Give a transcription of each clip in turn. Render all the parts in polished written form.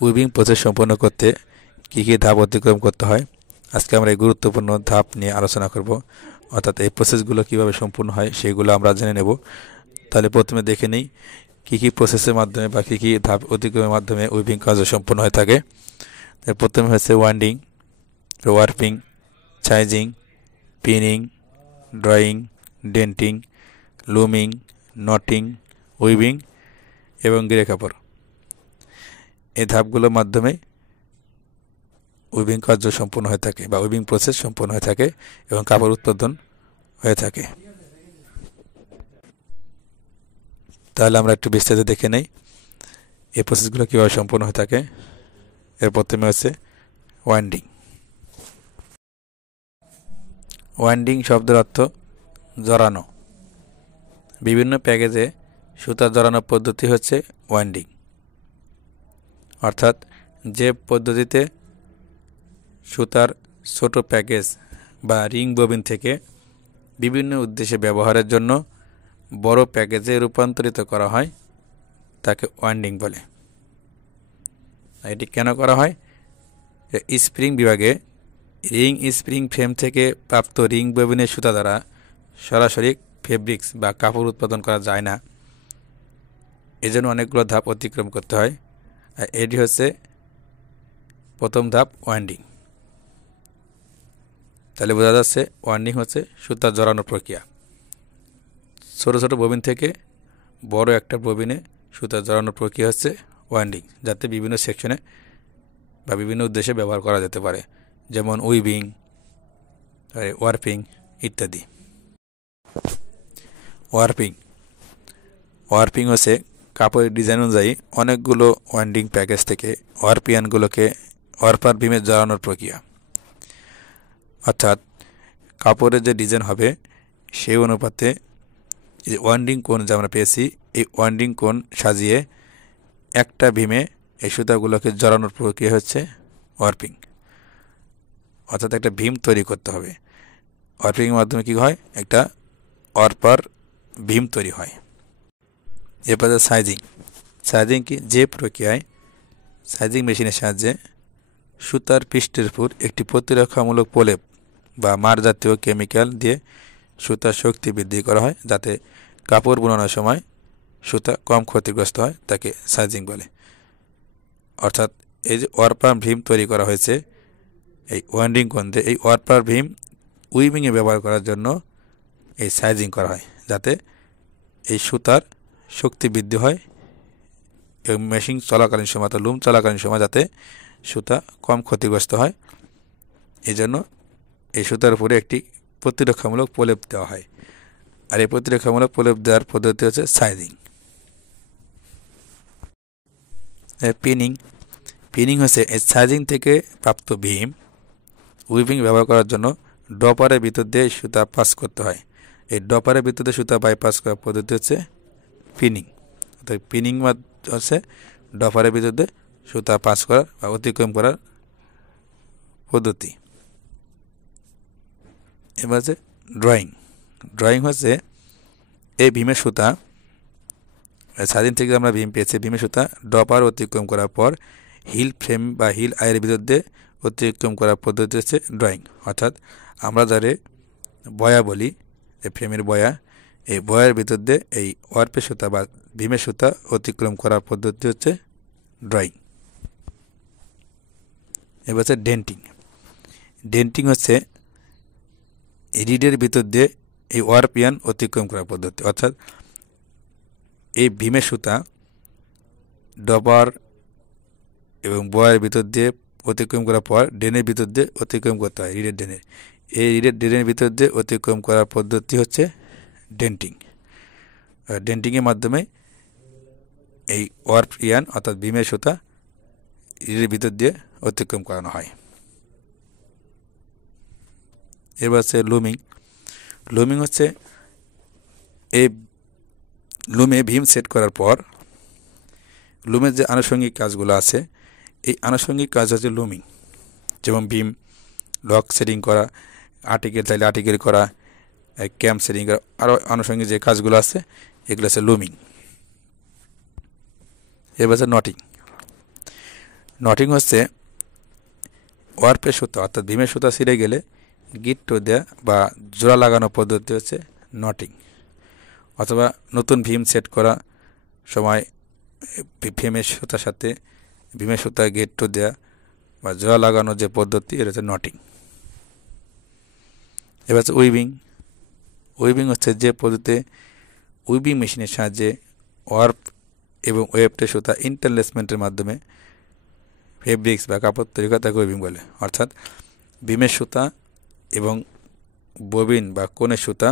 Weaving process সম্পন্ন করতে কী কী ধাপ অতিক্রম করতে হয়, আজকে আমরা এই গুরুত্বপূর্ণ ধাপ নিয়ে আলোচনা করব। অর্থাৎ এই প্রসেসগুলো কীভাবে সম্পূর্ণ হয় সেগুলো আমরা জেনে নেব। তাহলে প্রথমে দেখে নিই কী কী প্রসেসের মাধ্যমে বা কী কী ধাপ অতিক্রমের মাধ্যমে উইভিং কাজ সম্পন্ন হয়ে থাকে। প্রথমে হচ্ছে winding, warping, sizing, pinning, drawing, denting, লুমিং, Notting, weaving এবং গিরে কাপড়। এই ধাপগুলোর মাধ্যমে উইভিং কার্য সম্পূর্ণ হয়ে থাকে বা উইভিং প্রসেস সম্পূর্ণ হয়ে থাকে এবং কাপড় উৎপাদন হয়ে থাকে। তাহলে আমরা একটু বিস্তারিত দেখে নেই এই প্রসেসগুলো কীভাবে সম্পূর্ণ হয়ে থাকে। এর প্রথমে হচ্ছে ওয়াইন্ডিং। ওয়াইন্ডিং শব্দের অর্থ জড়ানো। বিভিন্ন প্যাকেজে সুতা জড়ানোর পদ্ধতি হচ্ছে ওয়াইন্ডিং, অর্থাৎ যে পদ্ধতিতে সুতার ছোট প্যাকেজ বা রিং ববিন থেকে বিভিন্ন উদ্দেশ্যে ব্যবহারের জন্য বড় প্যাকেজে রূপান্তরিত করা হয় তাকে ওয়াইন্ডিং বলে। এটি কেন করা হয়? স্প্রিং বিভাগে রিং স্প্রিং ফ্রেম থেকে প্রাপ্ত রিং ববিনের সুতা দ্বারা সরাসরি ফেব্রিক্স বা কাপড় উৎপাদন করা যায় না, এজন্য অনেকগুলো ধাপ অতিক্রম করতে হয়। আর এটি হচ্ছে প্রথম ধাপ, ওয়াইন্ডিং। তাহলে বোঝা যাচ্ছে ওয়াইন্ডিং হচ্ছে সুতা জড়ানোর প্রক্রিয়া। ছোট ছোট ববিন থেকে বড় একটা ববিনে সুতা জড়ানোর প্রক্রিয়া হচ্ছে ওয়াইন্ডিং, যাতে বিভিন্ন সেকশনে বা বিভিন্ন উদ্দেশ্যে ব্যবহার করা যেতে পারে, যেমন উইভিং, ওয়ার্পিং ইত্যাদি। ওয়ার্পিং ওয়ার্পিং হচ্ছে কাপড়ের ডিজাইন অনুযায়ী অনেকগুলো ওয়াইন্ডিং প্যাকেজ থেকে ওয়ার্পিয়ানগুলোকে ওয়ার্পার বিমে জড়ানোর প্রক্রিয়া। অর্থাৎ কাপড়ের যে ডিজাইন হবে সেই অনুপাতে যে ওয়াইন্ডিং কোণ যা আমরা পেয়েছি, এই ওয়াইন্ডিং কোণ সাজিয়ে একটা ভীমে এই সুতাগুলোকে জড়ানোর প্রক্রিয়া হচ্ছে ওয়ার্পিং। অর্থাৎ একটা ভীম তৈরি করতে হবে। ওয়ার্পিংয়ের মাধ্যমে কী হয়? একটা ওয়ার্পার ভীম তৈরি হয়। এরপরে সাইজিং। সাইজিং কি? যে প্রক্রিয়ায় সাইজিং মেশিনের সাহায্যে সুতার পৃষ্ঠের উপর একটি প্রতিরক্ষামূলক প্রলেপ বা মার জাতীয় কেমিক্যাল দিয়ে সুতার শক্তি বৃদ্ধি করা হয়, যাতে কাপড় বোনানোর সময় সুতা কম ক্ষতিগ্রস্ত হয়, তাকে সাইজিং বলে। অর্থাৎ এই যে ওয়ার্পার ভীম তৈরি করা হয়েছে এই ওয়াইন্ডিং কোণ দিয়ে, এই ওয়ার্পার ভীম উইভিংয়ে ব্যবহার করার জন্য এই সাইজিং করা হয়, যাতে এই সুতার শক্তি বৃদ্ধি হয় এবং মেশিন চলাকালীন সময় অর্থাৎ লুম চলাকালীন সময় যাতে সুতা কম ক্ষতিগ্রস্ত হয়, এই জন্য এই সুতার উপরে একটি প্রতিরক্ষামূলক প্রলেপ দেওয়া হয়। আর এই প্রতিরক্ষামূলক প্রলেপ দেওয়ার পদ্ধতি হচ্ছে সাইজিং। পিনিং। পিনিং হচ্ছে এই সাইজিং থেকে প্রাপ্ত ভীম উইভিং ব্যবহার করার জন্য ডপারের ভিতর দিয়ে সুতা পাস করতে হয়। এই ডপারের ভিতর দিয়ে সুতা বাইপাস করার পদ্ধতি হচ্ছে পিনিং। অর্থাৎ পিনিং হচ্ছে ডপারের ভিতর দিয়ে সুতা পাস করার বা অতিক্রম করার পদ্ধতি। এবার হচ্ছে ড্রয়িং। ড্রয়িং হচ্ছে এই ভীমের সুতা, স্বাধীন থেকে আমরা ভীম পেয়েছি, ভীমের সুতা ডপার অতিক্রম করার পর হিল ফ্রেম বা হিল আয়ের ভিতর দিয়ে অতিক্রম করার পদ্ধতি হচ্ছে ড্রয়িং। অর্থাৎ আমরা যারে বয়া বলি, এই ফ্রেমের বয়া, এই বয়ার ভিতর দিয়ে এই ওয়ার্পের সুতা বা ভীমের সুতা অতিক্রম করার পদ্ধতি হচ্ছে ড্রয়িং। এবার হচ্ছে ডেন্টিং। ডেন্টিং হচ্ছে রিডের ভিতর দিয়ে এই ওয়ার্পিয়ান অতিক্রম করার পদ্ধতি। অর্থাৎ এই ভীমের সুতা ডবার এবং বয়ের ভিতর দিয়ে অতিক্রম করার পর ডেনের ভিতর দিয়ে অতিক্রম করতে হয় রিডের ডেনের। এই রিডের ডেনের ভিতর দিয়ে অতিক্রম করার পদ্ধতি হচ্ছে ডেন্টিং। ডেন্টিংয়ের মাধ্যমে এই ওয়ার্পিয়ান অর্থাৎ ভীমের সুতা রিডের ভিতর দিয়ে অতিক্রম করানো হয়। এবার হচ্ছে লুমিং। লুমিং হচ্ছে এই লুমে ভীম সেট করার পর লুমের যে আনুষঙ্গিক কাজগুলো আছে, এই আনুষঙ্গিক কাজ হচ্ছে লুমিং। যেমন ভীম লক সেটিং করা, আর্টিকেল চাইলে আর্টিকেল করা, ক্যাম্প সেটিং করা, আরও আনুষঙ্গিক যে কাজগুলো আছে এগুলো হচ্ছে লুমিং। এবার হচ্ছে নটিং। নটিং হচ্ছে ওয়ার্পের সুতা অর্থাৎ ভীমের সুতা ছিঁড়ে গেলে গিট্টো দেওয়া বা জোড়া লাগানো পদ্ধতি হচ্ছে নটিং, অথবা নতুন ভীম সেট করা সময় ভীমের সুতার সাথে ভীমের সুতা গিট্টো দেওয়া বা জোড়া লাগানোর যে পদ্ধতি এটা হচ্ছে নটিং। এবার হচ্ছে উইভিং। উইভিং হচ্ছে যে পদ্ধতিতে উইভিং মেশিনের সাহায্যে ওয়ার্প এবং ওয়েবটের সুতা ইন্টারলেসমেন্টের মাধ্যমে ফেব্রিক্স বা কাপড় তৈরি করা তাকে উইভিং বলে। অর্থাৎ ভীমের সুতা এবং ববিন বা কোণের সুতা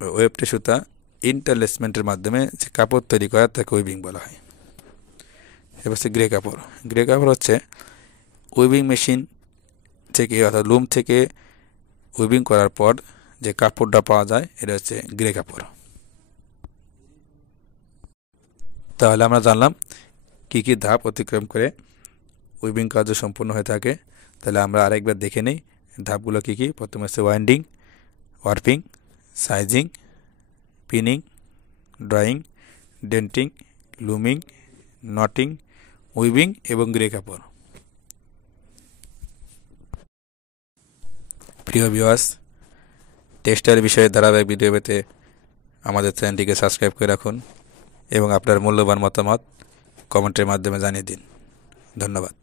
ওয়েবটের সুতা ইন্টারলেসমেন্টের মাধ্যমে যে কাপড় তৈরি করা তাকে উইভিং বলা হয়। এবার হচ্ছে গ্রে কাপড়। গ্রে কাপড় হচ্ছে উইভিং মেশিন থেকে অর্থাৎ লুম থেকে উইভিং করার পর যে কাপড়টা পাওয়া যায় এটা হচ্ছে গ্রে কাপড়। তাহলে আমরা জানলাম কি কি ধাপ অতিক্রম করে উইভিং কার্য সম্পূর্ণ হয়ে থাকে। তাহলে আমরা আরেকবার দেখে নিই ধাপগুলো কি কি। প্রথমে হচ্ছে winding, warping, sizing, pinning, drawing, denting, লুমিং, Notting, weaving এবং গ্রে কাপড়। প্রিয় ভিউয়ার্স, টেক্সটাইল বিষয়ে ধারাবাহিক ভিডিও পেতে আমাদের চ্যানেলটিকে সাবস্ক্রাইব করে রাখুন এবং আপনার মূল্যবান মতামত কমেন্টের মাধ্যমে জানিয়ে দিন। ধন্যবাদ।